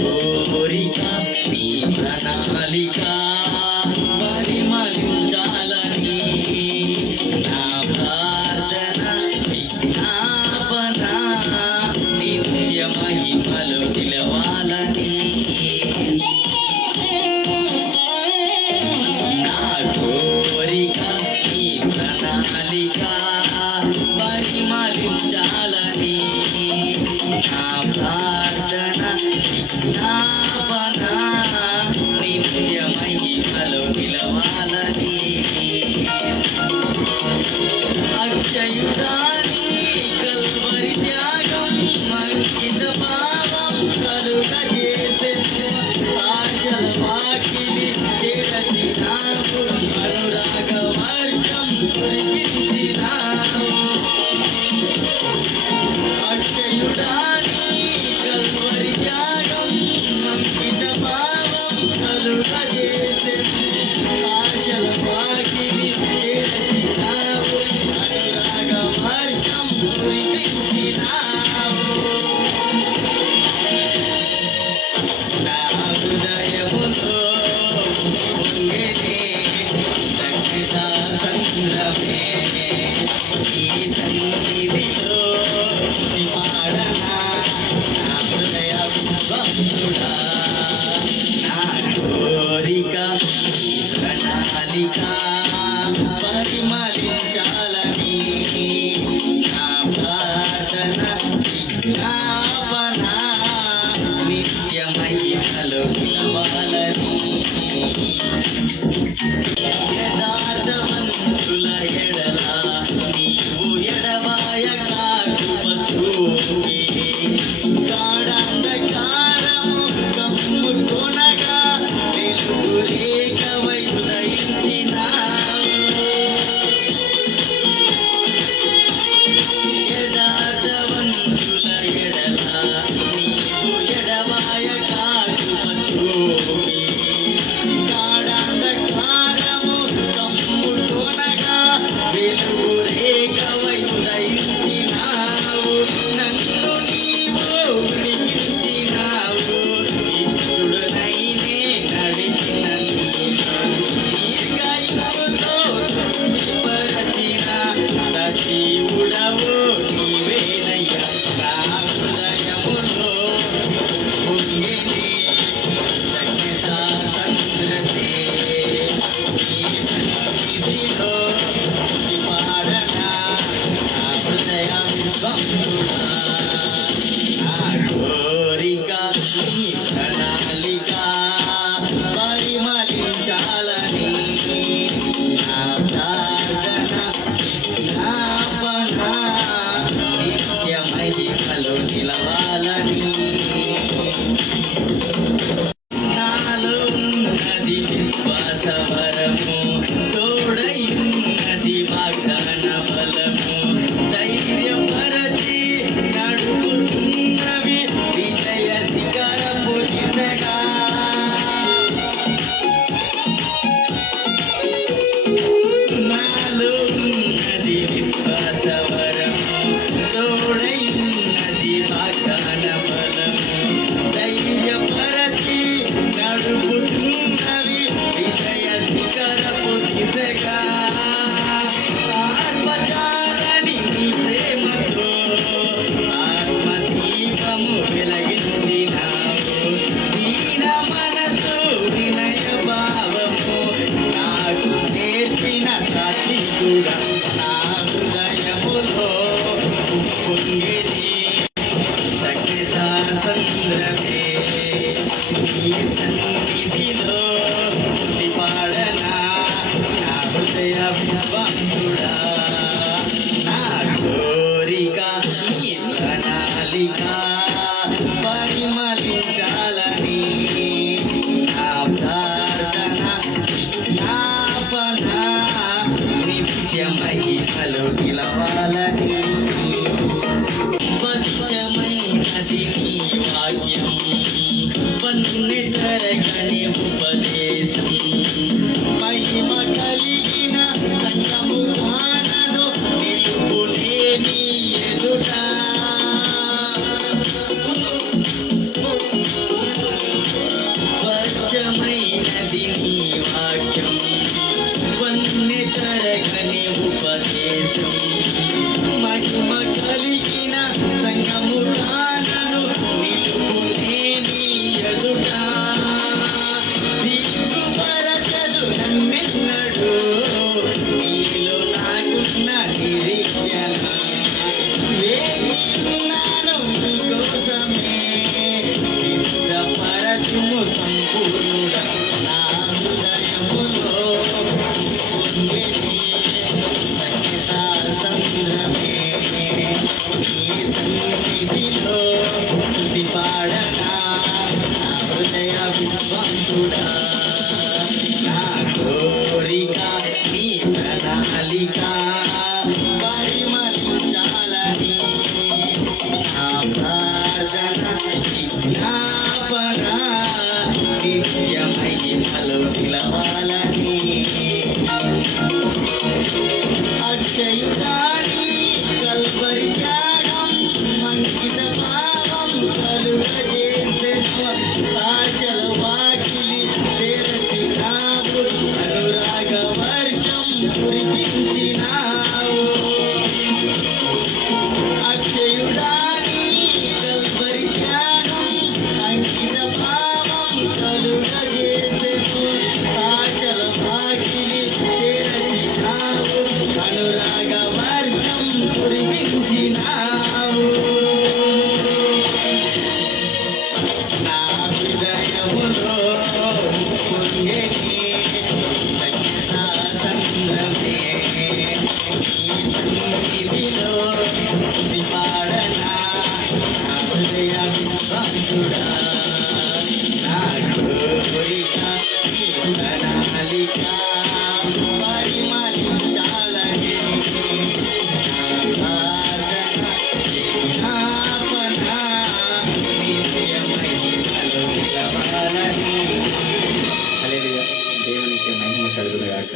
కోరిక నీ ప్రణాళిక పరిమళించాలని నా ప్రార్థన విజ్ఞాపన నిత్య మహిమలు నిలవాలని నా కోరిక నీ ప్రణాళిక పరిమళించాలని నా ప్రార్థన విజ్ఞాపన నిత్య మహిమలు నిలవాలని అక్షయుడాని కల్వరి త్యాగం అంకిత భావం కలుగజేసెను ఆశల వాకిలి చేరచినావు అనురాగ వర్షం కురిపించినావు అక్షయుడాని కల్వరి త్యాగం అంకిత భావం కలుగజేసెను ఆశల వాకిలి చేరచినావు అనురాగ వర్షం కురిపించినావు నా హృదయములో పొంగెనే దక్షిణ సంద్రమే ఈ సన్నిధిలో స్తుతి పాడనా నా హృదయ విశ్వాసుడా నా కోరిక ఈ ప్రణాళిక పరిమళించాలని నా ప్రార్థన విజ్ఞాపన నిత్య మహిమలు నిలవాలని యథార్థవంతుల ఎడల నీవు ఎడబాయక కృప చూపి గాఢాంధకారము కమ్ముకొనగా వెలుగు రేఖవై ఉదయించినావు యథార్థవంతుల ఎడల నీవు ఎడబాయక కృప చూపి గాఢాంధకారము కమ్ముకొనగా వెలుగు రేఖవై ఉదయించినావు నన్ను నీవు విడిపించినావు ఇష్టడునైనే నడిపినందుకు దీర్ఘాయువుతో తృప్తిపరచిన సజీవుడవు నీవేనయ్యా నా హృదయములో పొంగెనే దక్షిణ సంద్రమే నీ సన్నిధిలో స్తుతి పాడనా నా హృదయ విశ్వాసుడా నా కోరిక నీ ప్రణాళిక పరిమళించాలని నా ప్రార్థన విజ్ఞాపన నిత్య మహిమలు నిలవాలని నాలో ఉన్నది విశ్వాసవరము తోడైన్నది వాగ్దాన బలము ధైర్యపరచి నడుపుతున్నవి విజయ శిఖరపు దిశగా నాలో ఉన్నది విశ్వాసవరము తోడైన్నది వాగ్దాన బలము ధైర్యపరచి నడుపుతున్నవి విజయ శిఖరపు దిశగా ఆత్మజాలని నీ ప్రేమతో ఆత్మదీపము వెలిగించినావు దీన మనసు వినయ భావము నాకు నేర్పిన సాత్వికుడా నా హృదయములో పొంగెనే దక్షిణ సంద్రమే నీ సన్నిధిలో స్తుతి పాడనా నా హృదయ విశ్వాసుడా నా కోరిక నీ ప్రణాళిక పరిమళించాలని నా ప్రార్థన విజ్ఞాపన నిత్య మహిమలు నిలవాలని స్వచ్ఛమైనది నీ వాక్యం వన్నెతరగని ఉపదేశం మహిమ కలిగిన సంగముగానను నిలుపులేని ఎదుట వారసుడా నా కోరిక నీ ప్రణాళిక పరిమళించాలని నా ప్రార్థన విజ్ఞాపన నిత్యమై ఫలం నిలవాలని అక్షయుడాని కల్వరి త్యాగం అంకిత భావం కలుగజేసెను ఆశల వాకిలి తెరచినావు అనురాగ వర్షం కురిపించినావు అక్షయుడాని కల్వరి త్యాగం అంకిత భావం కలుగజేసెను ఆశల వాకిలి తెరచినావు అనురాగ వర్షం కురిపించినావు నా హృదయములో పొంగెని రక్షణ సంద్రమే నీ సన్నిధిలో పాడనా నా హృదయ విశ్వాసుడా నా కోరిక నీ ప్రణాళిక పరిమళించాలని నా ప్రార్థన విజ్ఞాపన నిత్యమై ఫలం నిలవాలని. హల్లెలూయా. దేవునికి మహిమ కలుగును గాక.